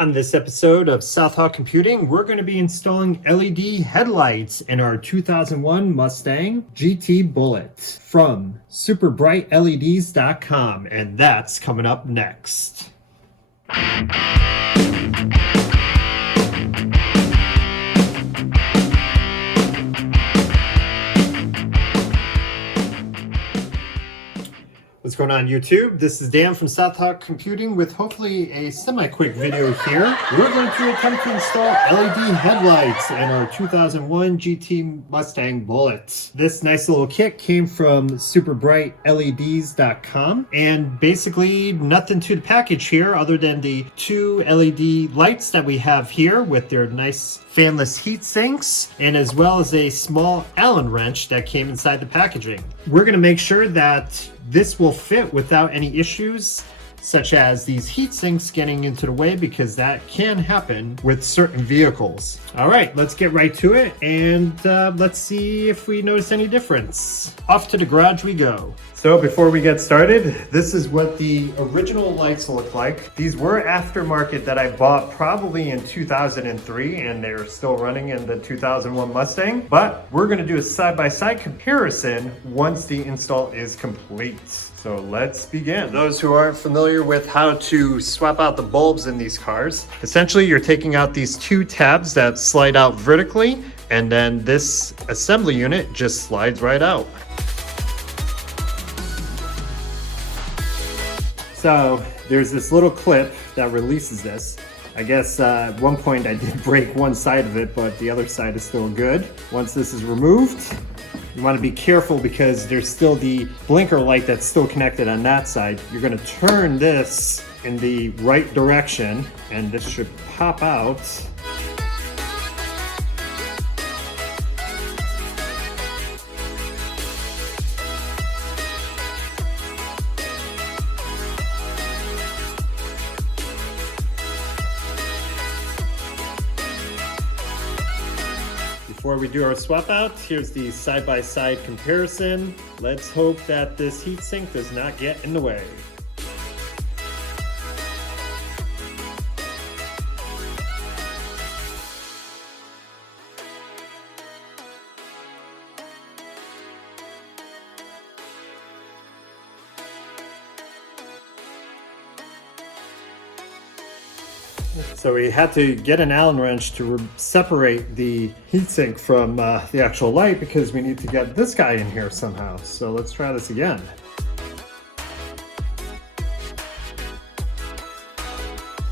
On this episode of Southhaw Computing, we're going to be installing LED headlights in our 2001 Mustang GT Bullitt from superbrightleds.com, and that's coming up next. What's going on YouTube? This is Dan from Southhaw Computing with hopefully a semi-quick video here. We're going to attempt to install LED headlights in our 2001 GT Mustang Bullitt. This nice little kit came from superbrightleds.com, and basically nothing to the package here other than the two LED lights that we have here with their nice fanless heat sinks, and as well as a small Allen wrench that came inside the packaging. We're going to make sure that this will fit without any issues, such as these heat sinks getting into the way, because that can happen with certain vehicles. All right, let's get right to it, and let's see if we notice any difference. Off to the garage we go. So before we get started, this is what the original lights look like. These were aftermarket that I bought probably in 2003, and they're still running in the 2001 Mustang, but we're gonna do a side-by-side comparison once the install is complete. So let's begin. Those who aren't familiar with how to swap out the bulbs in these cars, essentially you're taking out these two tabs that slide out vertically, and then this assembly unit just slides right out. So there's this little clip that releases this. I guess at one point I did break one side of it, but the other side is still good. Once this is removed, you want to be careful because there's still the blinker light that's still connected on that side. You're going to turn this in the right direction and this should pop out. Before we do our swap out, here's the side-by-side comparison. Let's hope that this heatsink does not get in the way. So we had to get an Allen wrench to separate the heatsink from the actual light because we need to get this guy in here somehow. So let's try this again.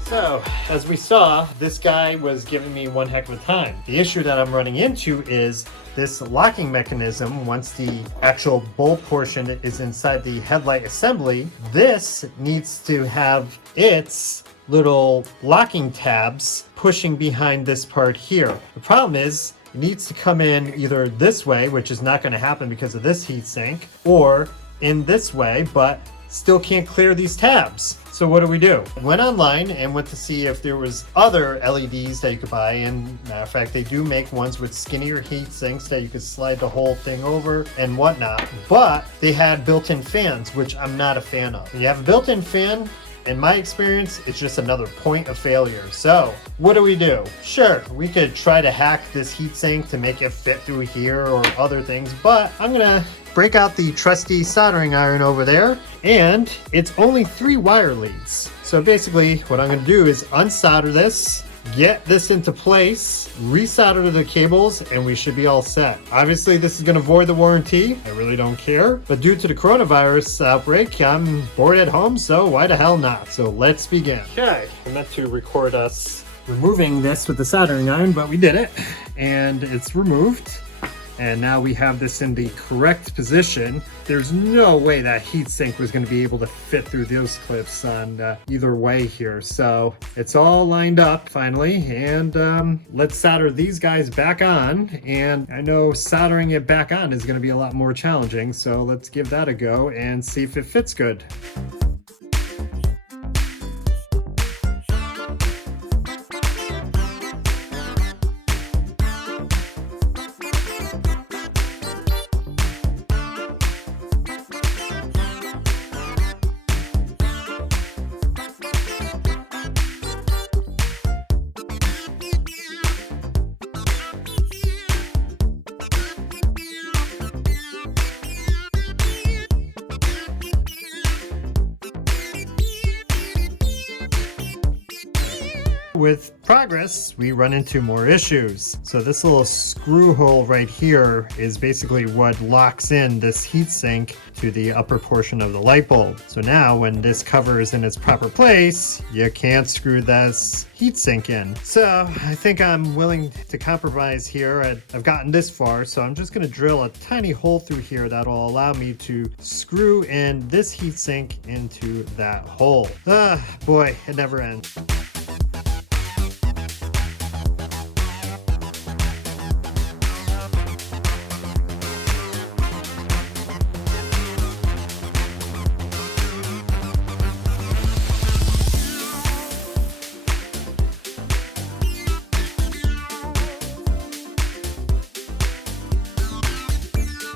So as we saw, this guy was giving me one heck of a time. The issue that I'm running into is this locking mechanism. Once the actual bulb portion is inside the headlight assembly, this needs to have its little locking tabs pushing behind this part here. The problem is it needs to come in either this way, which is not going to happen because of this heat sink, or in this way, but still can't clear these tabs. So what do? I went online and went to see if there was other LEDs that you could buy, and matter of fact they do make ones with skinnier heat sinks that you could slide the whole thing over and whatnot, but they had built-in fans, which I'm not a fan of. When you have a built-in fan, in my experience, it's just another point of failure. So what do? Sure, we could try to hack this heatsink to make it fit through here or other things, but I'm gonna break out the trusty soldering iron over there, and it's only 3 wire leads. So basically what I'm gonna do is unsolder this, get this into place, resolder the cables, and we should be all set. Obviously this is going to void the warranty. I really don't care, but due to the coronavirus outbreak, I'm bored at home, so why the hell not? So let's begin. Okay, I meant to record us removing this with the soldering iron, but we did it, and it's removed. And now we have this in the correct position. There's no way that heatsink was going to be able to fit through those clips on either way here. So it's all lined up finally, and let's solder these guys back on. And I know soldering it back on is going to be a lot more challenging, so let's give that a go and see if it fits good. With progress, we run into more issues. So this little screw hole right here is basically what locks in this heatsink to the upper portion of the light bulb. So now when this cover is in its proper place, you can't screw this heatsink in. So I think I'm willing to compromise here. I've gotten this far, so I'm just going to drill a tiny hole through here that'll allow me to screw in this heatsink into that hole. Boy, it never ends.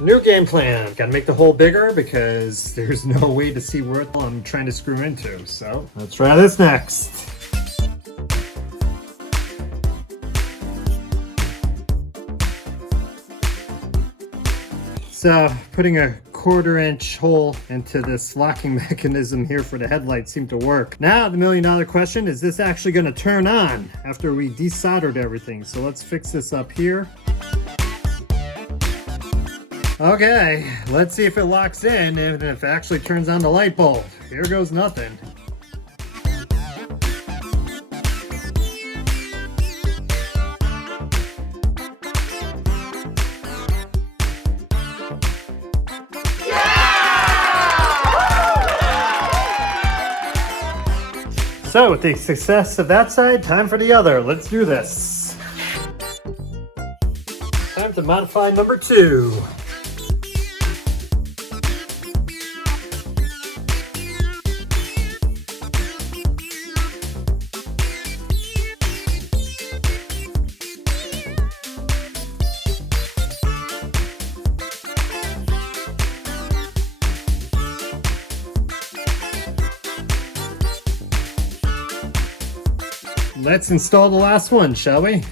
New game plan. Gotta make the hole bigger because there's no way to see where I'm trying to screw into. So let's try this next. So putting a 1/4 inch hole into this locking mechanism here for the headlight seemed to work. Now the $1 million question, is this actually going to turn on after we desoldered everything? So let's fix this up here. Okay, let's see if it locks in and if it actually turns on the light bulb. Here goes nothing. So with the success of that side, time for the other. Let's do this. Time to modify number 2. Let's install the last one, shall we?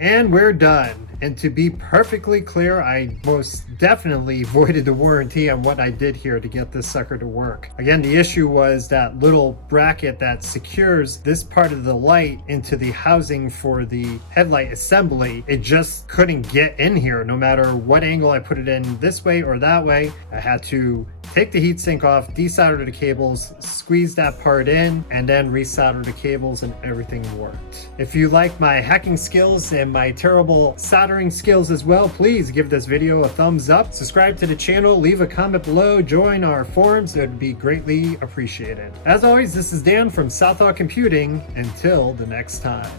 And we're done. And to be perfectly clear, I most definitely voided the warranty on what I did here to get this sucker to work. Again, the issue was that little bracket that secures this part of the light into the housing for the headlight assembly. It just couldn't get in here no matter what angle I put it in, this way or that way. I had to take the heatsink off, desolder the cables, squeeze that part in, and then resolder the cables, and everything worked. If you like my hacking skills and my terrible soldering skills as well, please give this video a thumbs up, subscribe to the channel, leave a comment below, join our forums. It would be greatly appreciated. As always, this is Dan from Southall Computing. Until the next time.